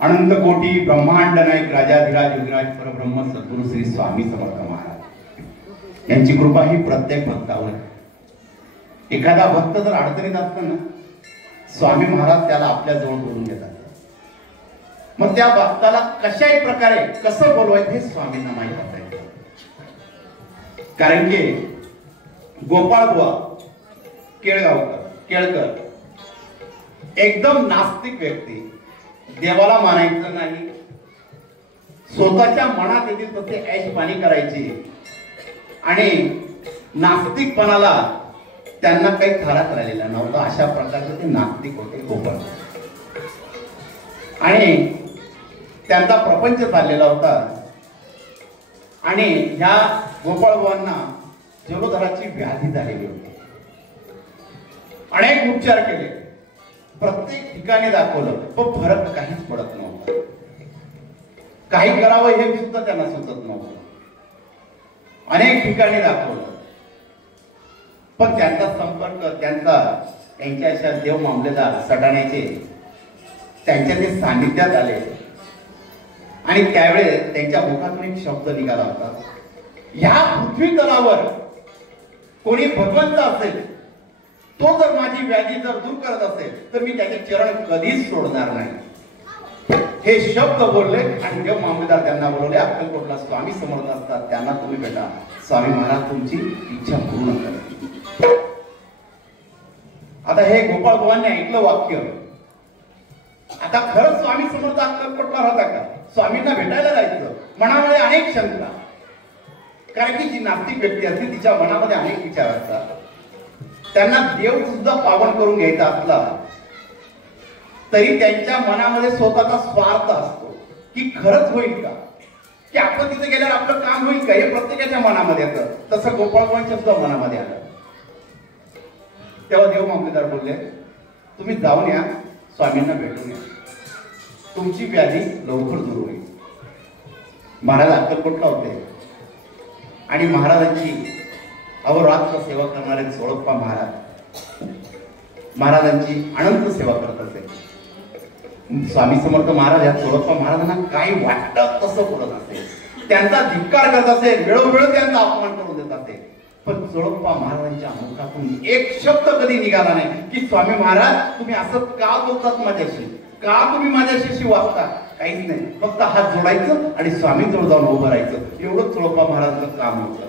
अनंत कोटी ब्रह्मांड नायक राजाधिराज विराज परब्रह्म सद्गुरु श्री स्वामी समर्थ महाराज यांची कृपा ही प्रत्येक भक्तावर. एखादा भक्त जर अडचणीत असतो ना, स्वामी महाराज त्याला आपल्या जवळ बोलून घेतात. मग त्या भक्ताला कशाही प्रकारे कसं बोलवायचं हे स्वामींना माहित असायचं. कारण की गोपाळ बुवा केळकर एकदम नास्तिक व्यक्ती, देवाला मानायचं नाही, स्वतःच्या मनात येतील तसे ऐश पाणी करायची आणि नास्तिकपणाला त्यांना काही थाराच राहिलेला नव्हता. अशा प्रकारचे ते नास्तिक होते गोपाळ. आणि त्यांचा प्रपंच चाललेला होता. आणि ह्या गोपाळबाबांना जलोदराची व्याधी झालेली होती. अनेक उपचार केले, प्रत्येक ठिकाणी दाखवलं, पण फरक काहीच पडत नव्हता. काही करावं हे सुद्धा त्यांना सुचत नव्हतं. अनेक ठिकाणी दाखवलं, पण त्यांचा संपर्क त्यांच्या अशा देव मामलेदार सटाण्याचे त्यांच्या ते सान्निध्यात आले. आणि त्यावेळेस त्यांच्या मुखातून एक शब्द निघाला होता, या पृथ्वी तलावर कोणी भगवंत असेल, तो जर माझी व्याधी जर दूर करत असेल तर मी त्याचे चरण कधीच सोडणार नाही. हे शब्द बोलले आणि देव मामलेदार त्यांना बोलवले. अक्कलकोटला स्वामी समर्थ असतात, त्यांना तुम्ही भेटा. स्वामी महाराज तुमची इच्छा पूर्ण करतील. आता हे गोपाळ बुवांनी ऐकलं वाक्य. आता खरंच स्वामी समर्थ अक्कलकोटला राहता का? स्वामींना भेटायला जायचं. मनामध्ये अनेक शंका, कारण की जी नास्तिक व्यक्ती असते तिच्या मनामध्ये अनेक विचार असतात. त्यांना देव सुद्धा पावन करून घ्यायचा असला तरी त्यांच्या मनामध्ये स्वतःचा स्वार्थ असतो की खरंच होईल का, की आपण तिथे गेल्यावर आपलं काम होईल का, हे प्रत्येकाच्या मनामध्ये येतं. तसं गोपाळबाबांच्या सुद्धा मनामध्ये आलं. तेव्हा देव मामलेदार बोलले, तुम्ही जाऊन या, स्वामींना भेटून या, तुमची व्याधी लवकर दूर होईल. महाराज अक्कलकोटला होते आणि महाराजांची अहोरात्र सेवा करणारे सोळप्पा महाराजांची अनंत सेवा करत असे. स्वामी समर्थ महाराज या सोळप्पा महाराजांना काय वाटतं तसं बोलत असे, त्यांचा धिक्कार करत असे, वेळोवेळी त्यांचा अपमान करून देत असे. पण सोळप्पा महाराजांच्या मुखातून एक शब्द कधी निघाला नाही की स्वामी महाराज तुम्ही असं का बोलतात माझ्याशी, का तुम्ही माझ्याशी वागता. काहीच नाही, फक्त हात जोडायचं आणि स्वामींजवळ जाऊन उभं राहायचं, एवढंच सोळप्पा महाराजांचं काम होतं.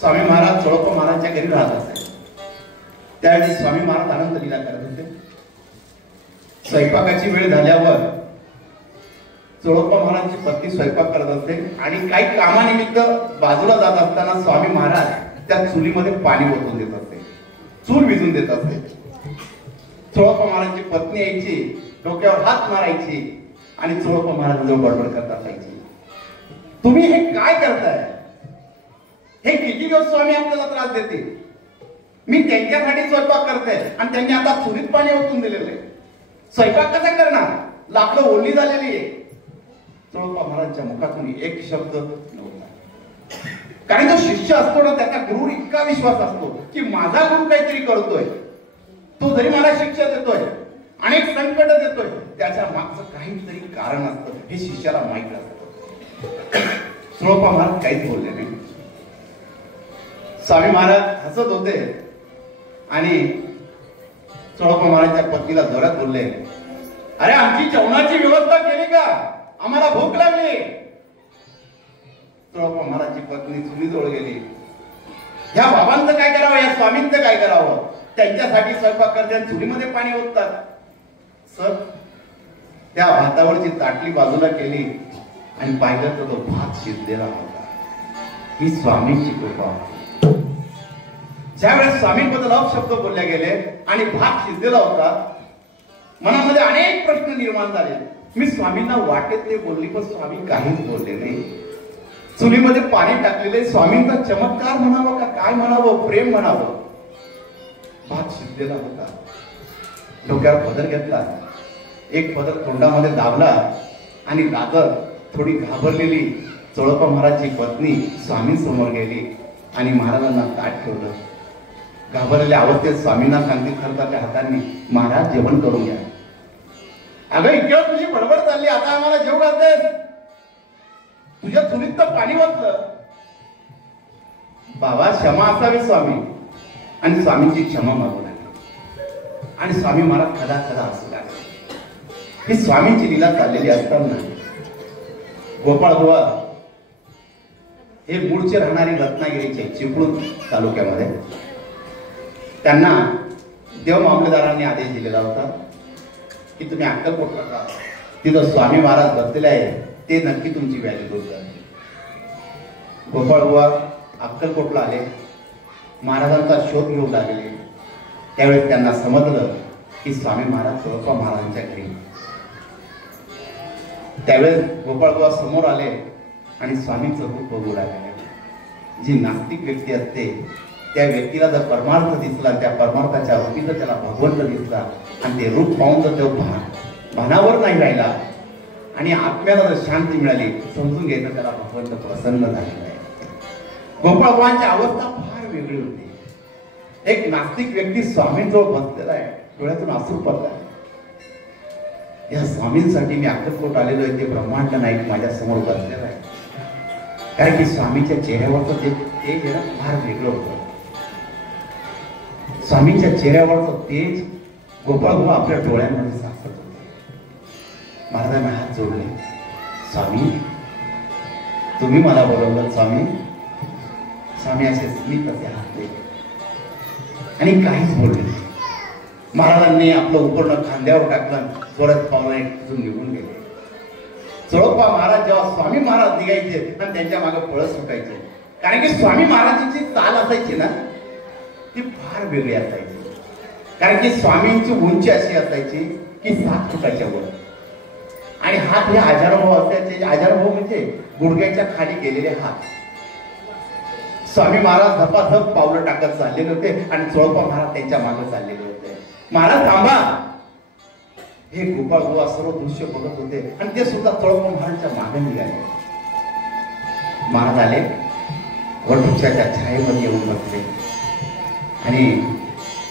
स्वामी महाराज सोळप्पा महाराजांच्या घरी राहत असायचे. त्यावेळी स्वामी महाराज अनंत लीला करत होते. स्वयंपाकाची वेळ झाल्यावर सोळप्पा महाराजांची पत्नी स्वयंपाक करत असते आणि काही कामानिमित्त बाजूला जात असताना स्वामी महाराज त्या चुलीमध्ये पाणी ओतून देत असते, चूल विझून देत असते. सोळप्पा महाराजांची पत्नी यायची, डोक्यावर हात मारायची आणि सोळप्पा महाराजांजवळ बडबड करत असायची, तुम्ही हे काय करताय, हे किती दिवस स्वामी आपल्याला त्रास देते. मी त्यांच्यासाठी स्वयंपाक करते आणि त्यांनी आता चुलीत पाणी ओतून दिलेलं आहे, स्वयंपाक कसा करणार, लाकडं ओढली झालेली आहे. सोळप्पा महाराजांच्या मुखातून एक शब्द नव्हता. कारण जो शिष्य असतो ना, त्याचा गुरुवर इतका विश्वास असतो की माझा गुरु काहीतरी करतोय, तो जरी मला शिक्षा देतोय, अनेक संकट देतोय, त्याच्या मागचं काहीतरी कारण असतं, हे शिष्याला माहित असतं. सोळप्पा महाराज काहीच बोलले नाही. स्वामी महाराज हसत होते आणि सोळप्पा महाराजच्या पत्नीला जोरात बोलले, अरे आमची जेवणाची व्यवस्था केली का, आम्हाला भूक लागली. सोळप्पा महाराजची पत्नी चुलीजवळ गेली. ह्या बाबांचं काय करावं, या स्वामींचं काय करावं, त्यांच्यासाठी स्वयंपाक करते आणि चुलीमध्ये पाणी ओततात. सर त्या भातावरची ताटली बाजूला केली आणि पाहिलं तर तो भात शिजलेला होता. ही स्वामींची कृपा. ज्यावेळेस स्वामींबद्दल अपशब्द बोलले गेले आणि भात शिजलेला होता, मनामध्ये अनेक प्रश्न निर्माण झाले. मी स्वामींना वाटेत ते बोलली, पण स्वामी काहीच बोलले नाही. चुलीमध्ये पाणी टाकलेले, स्वामींचा चमत्कार म्हणावं का काय म्हणावं, प्रेम म्हणावं. भात शिजलेला होता. डोक्यावर पदर घेतला, एक पदर तोंडामध्ये दाबला आणि दादर थोडी घाबरलेली सोळप्पा महाराजची पत्नी स्वामींसमोर गेली आणि महाराजांना ताट ठेवलं. घाबरलेल्या अवस्थेत स्वामींना सांगतील करता त्या हातांनी, महाराज जेवण करून घ्या. अगं इकडं तुझी बडबड चालली, आता आम्हाला जेव घालतेस? तुझ्या चुलीत तर पाणी वाचलं. बाबा क्षमा असावी स्वामी. आणि स्वामींची क्षमा मागू लागली आणि स्वामी महाराज खदा खदा असू लागले. ही स्वामींची लीला चाललेली असताना गोपाळ बुवा हे मूळचे राहणारी रत्नागिरीचे चिपळूण तालुक्यामध्ये, त्यांना देव मामलेदारांनी आदेश दिलेला होता की तुम्ही अक्कलकोटला जा, तिथं स्वामी महाराज बसलेले आहे, ते नक्की तुमची व्याधी दूर करतील. गोपाळ बुवा अक्कलकोटला आले, महाराजांचा शोध घेऊ लागले. त्यावेळेस त्यांना समजलं की स्वामी महाराज चोळप्पा महाराजांच्या घरी. त्यावेळेस गोपाळ बुवा समोर आले आणि स्वामींचं रूप बघू लागले. जी नास्तिक व्यक्ती असते त्या व्यक्तीला जर परमार्थ दिसला, त्या परमार्थाच्या रूपी जर त्याला भगवंत दिसला आणि ते रूप पाहून जर तो भानावर नाही राहिला आणि आत्म्याला जर शांती मिळाली, समजून घ्यायचं त्याला भगवंत प्रसन्न झालेला आहे. गोपाळ बुवांची अवस्था फार वेगळी होती. एक नास्तिक व्यक्ती स्वामींजवळ बसलेला आहे, डोळ्यातून अश्रू पडला. या स्वामींसाठी मी अक्कलकोट आलेलो आहे, ते ब्रह्मांड नाईक माझ्या समोर बसलेला आहे. कारण की स्वामींच्या चेहऱ्यावरचं तेज जरा फार वेगळं होतं. स्वामींच्या चेहऱ्यावरचं तेज गोपाळ बुवा आपल्या डोळ्यांमध्ये साचत होते. महाराजांना हात जोडले, स्वामी तुम्ही मला बोलवलं स्वामी. स्वामी असे स्मित असे हसले आणि काहीच बोलले. महाराजांनी आपलं उपर्ण खांद्यावर टाकलं, जोरात पावलाने तिथून निघून गेले. चोळप्पा महाराज जेव्हा स्वामी महाराज निघायचे आणि त्यांच्या मागे पळस सुटायचे, कारण की स्वामी महाराजांची चाल असायची ना ती फार वेगळी असायची. कारण की स्वामींची उंची अशी असायची की 7 फुटाच्या वर आणि हात हे आजारभाव असायचे. आजारभाव म्हणजे गुडघ्याच्या खाली गेलेले हात. स्वामी महाराज धपाधप पावलं टाकत चाललेले होते आणि चोळप्पा महाराज त्यांच्या मागे चाललेले होते. महाराज थांबा. हे गोपाळ बुवा सर्व दृश्य बघत होते आणि ते सुद्धा चोळप्पा महाराजांच्या मागे निघाले. महाराज आले, वटवृक्षाच्या छायेमध्ये येऊन बसले आणि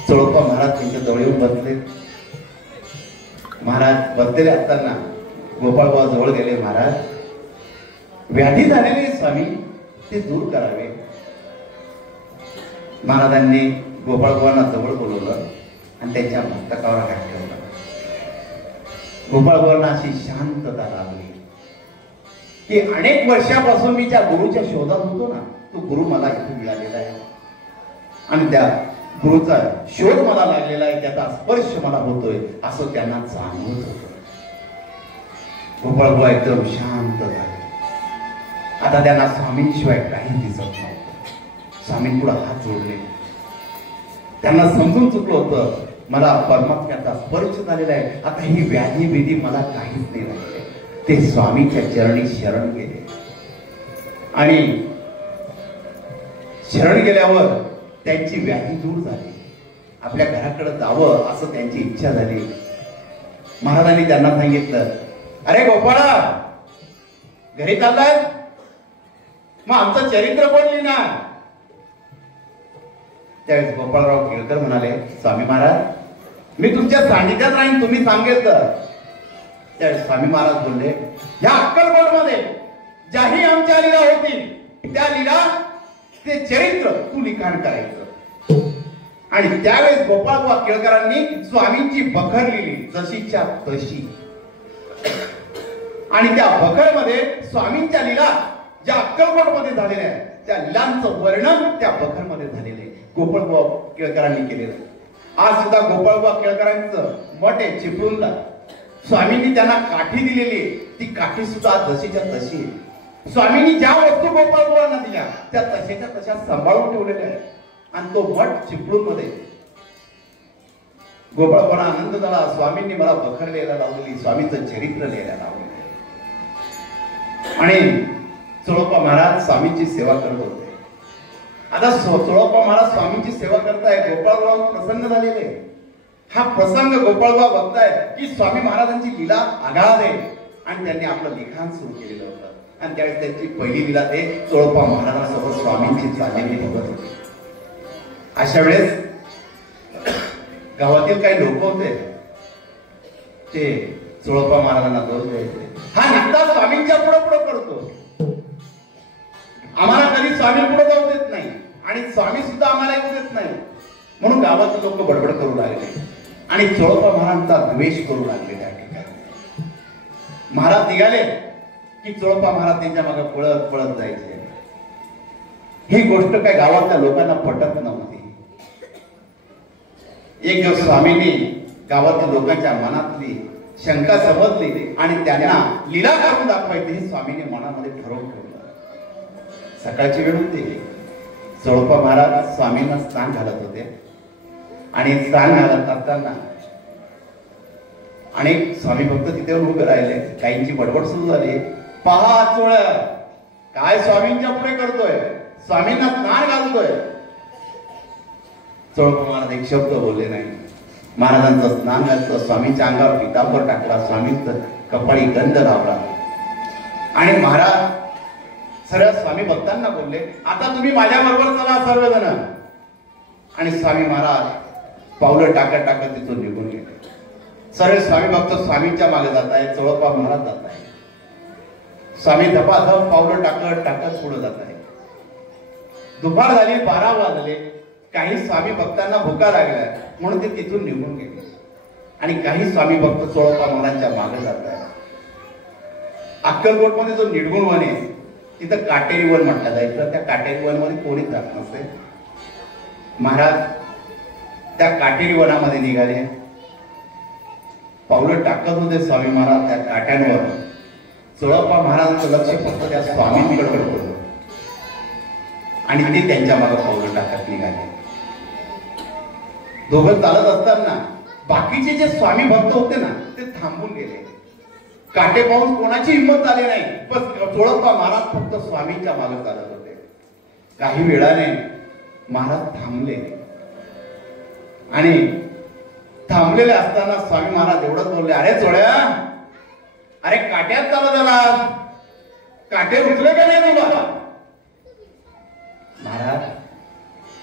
चोळप्पा महाराज त्यांच्या जवळ येऊन बसले. महाराज बसलेले असताना गोपाळ बुवा जवळ गेले. महाराज व्याधी झालेले स्वामी ते दूर करावे. महाराजांनी गोपाळ बुवांना जवळ बोलवलं आणि त्यांच्या मस्तकावर हात ठेवला. गोपाळ बुवांना अशी शांतता लाभली की अनेक वर्षापासून मी ज्या गुरुच्या शोधात होतो ना, तो गुरु मला इथून मिळालेला आहे आणि त्या गुरुचा शोध मला लागलेला आहे, त्याचा स्पर्श मला होतोय असं त्यांना जाणवत होतं. गोपाळ बुवा एकदम शांत झाले. आता त्यांना स्वामींशिवाय काही दिसत नव्हतं. स्वामींपुढे हात जोडले. त्यांना समजून चुकलं होतं, मला परमात्म्याचा स्पर्श झालेला आहे, आता ही व्याधी विधी मला काहीच नाही राहिले. ते स्वामीच्या चरणी शरण गेले आणि शरण गेल्यावर त्यांची व्याधी दूर झाली. आपल्या घराकडे जावं असं त्यांची इच्छा झाली. महाराजांनी त्यांना सांगितलं, अरे गोपाळा घरी चाललाय, मग आमचं चरित्र कोण लिहिणार? त्यावेळेस गोपाळराव केळकर म्हणाले, स्वामी महाराज मी तुमच्या सानिध्यात राहीन, तुम्ही सांगेल तर. त्यावेळेस स्वामी महाराज बोलले, या अक्कलकोट मध्ये ज्याही आमच्या लीला होतील त्या लीला ते चरित्र तू लिखाण करायचं. आणि त्यावेळेस गोपाळबुवा केळकरांनी स्वामींची बखर लिहिली, जशीच्या तशी. आणि त्या बखर मध्ये स्वामींच्या लीला ज्या अक्कलकोट मध्ये झालेल्या आहेत त्या लीलांचं वर्णन त्या बखर मध्ये झालेलं आहे, गोपाळबुवा केळकरांनी केलेलं आहे. आज सुद्धा गोपाळबुवा केळकरांचं मठ आहे चिपळूणला. स्वामींनी त्यांना काठी दिलेली आहे, ती काठी सुद्धा जशीच्या तशी आहे. स्वामींनी ज्या वस्तू गोपाळबुवांना दिल्या त्या तशाच्या तशा सांभाळून ठेवलेल्या आहेत आणि तो मठ चिपळूण मध्ये. गोपाळबुवांना आनंद झाला, स्वामींनी मला बखर लिहायला लावलेली, स्वामींचं चरित्र लिहायला लावलेलं. आणि चोळप्पा महाराज स्वामींची सेवा करत होते. आता चोळप्पा महाराज स्वामींची सेवा करताय, गोपाळबुवा प्रसन्न झालेले. हा प्रसंग गोपाळबुवा बघताय की स्वामी महाराजांची लीला आगाध आहे आणि त्यांनी आपलं लिखाण सुरू केलेलं होतं. आणि त्यावेळेस त्यांची पहिली लीला ते चोळप्पा महाराजांसोबत स्वामींची चाललेली बघत होते. अशा वेळेस गावातील काही लोक होते, ते चोळप्पा महाराजांना दोष द्यायचे. हा नित्ता स्वामींच्या पुढे पुढे करतो, आम्हाला कधी स्वामी पुढे जाऊ देत नाही आणि स्वामी सुद्धा आम्हाला येऊ देत नाही. म्हणून गावातील लोक बडबड करू लागले आणि चोळप्पा महाराजांचा द्वेष करू लागले. त्या ठिकाणी महाराज निघाले की चोळप्पा महाराज त्यांच्या मागे पळत पळत जायचे. ही गोष्ट काय गावातल्या लोकांना पटत नव्हती. एक दिवस स्वामींनी गावातील लोकांच्या मनातली शंका समजली आणि त्यांना लीला करून दाखवायची हे स्वामींनी मनामध्ये ठरवून ठेवलं. सकाळची वेळ होती. चोळप्पा महाराज स्वामींना स्नान घालत होते आणि स्नान घालत असताना अनेक स्वामी भक्त तिथे उभे राहिले. काहींची बडबड सुरू झाली. पहा चोळ काय स्वामींच्या पुढे करतोय, स्वामींना स्नान घालतोय. चोळप्पा महाराज एक शब्द बोलले नाही. महाराजांचं स्नान घातलं, स्वामींच्या अंगावर पितांबर टाकला, स्वामींचं कपाळी गंध लावला आणि महाराज सरळ स्वामी भक्तांना बोलले, आता तुम्ही माझ्या बरोबर चला सर्वजण. आणि स्वामी महाराज पावलं टाकत टाकत तिथून निघून गेले. सर्व स्वामी भक्त स्वामींच्या मागे जात आहे, चोळप्पा महाराज जात आहे. स्वामी धपाधप पावलं टाकत टाकत पुढे जात आहे. दुपार झाली, 12 वाजले. काही स्वामी भक्तांना भुका लागल्या म्हणून ते तिथून निघून गेले आणि काही स्वामी भक्त चोळप्पा महाराजांच्या मागे जात आहे. अक्कलकोट मध्ये जो निडगुण वन आहे तिथं काटेरी वन म्हटलं जायचं. त्या काटेरी वन मध्ये कोणीच जात नसते. महाराज त्या काटेरी वनामध्ये निघाले. पावलं टाकत होते स्वामी महाराज त्या काट्यांवर. चोळप्पा महाराजांचं लक्ष फक्त त्या स्वामींकडे होतं आणि ते त्यांच्या मागे पावलं टाकत निघाले. दोघं चालत असताना बाकीचे जे स्वामी भक्त होते ना ते थांबून गेले. काटे पाहून कोणाची हिंमत झाली नाही. पण चोळप्पा महाराज फक्त स्वामींच्या मागे चालत होते. काही वेळाने महाराज थांबले आणि थांबलेले असताना स्वामी महाराज एवढंच बोलले, अरे चोळ्या, अरे काट्यात चालत आला, काटे रुचले का नाही तुला? महाराज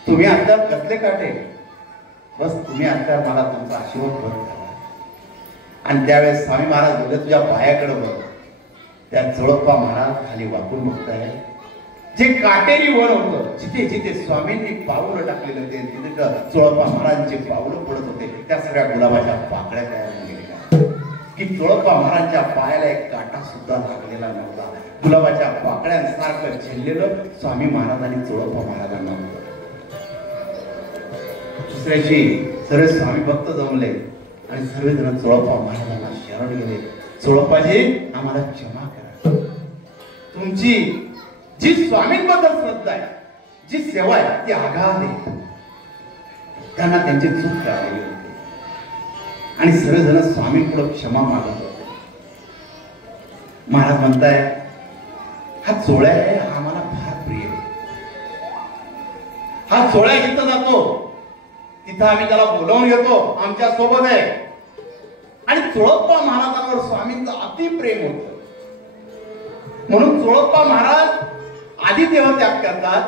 तुम्ही आता कसले काटे, बस तुम्ही आता मला तुमचा आशीर्वाद बरं झाला. आणि त्यावेळेस स्वामी महाराज बोलले, तुझ्या पायाकडे बघ. त्या चोळप्पा महाराज खाली वाकून बघताय. जे काटेरी वन होतं, जिथे जिथे स्वामींनी पावलं टाकलेले होते तिथे चोळप्पा महाराजांचे पावलं पडत होते. त्या सगळ्या गुलाबाच्या पाकळ्या तयार झालेल्या की चोळप्पा महाराजांच्या पायाला एक काटा सुद्धा लागलेला नव्हता. गुलाबाच्या पाकळ्यांसारखं झेललेलं स्वामी महाराजांनी चोळप्पा महाराजांना होतं. दुसऱ्याची सर्व स्वामी भक्त जमले आणि सर्वजण चोळप्पा महाराजांना शरण गेले. चोळप्पाजी, आम्हाला क्षमा करा. तुमची जी स्वामींबद्दल श्रद्धा आहे, जी सेवा आहे ती आघात आहे. त्यांना त्यांची चूक कळाली होती आणि सर्वजण स्वामींकडे क्षमा मागत होते. महाराज म्हणताय, हा चोळ्या आहे, हा आम्हाला फार प्रिय आहे. हा चोळ्या जिथं जातो तिथं आम्ही त्याला बोलावून घेतो, आमच्या सोबत आहे. आणि चोळप्पा महाराजांवर स्वामींचं अति प्रेम होतं. म्हणून चोळप्पा महाराज आधी देहत्याग करतात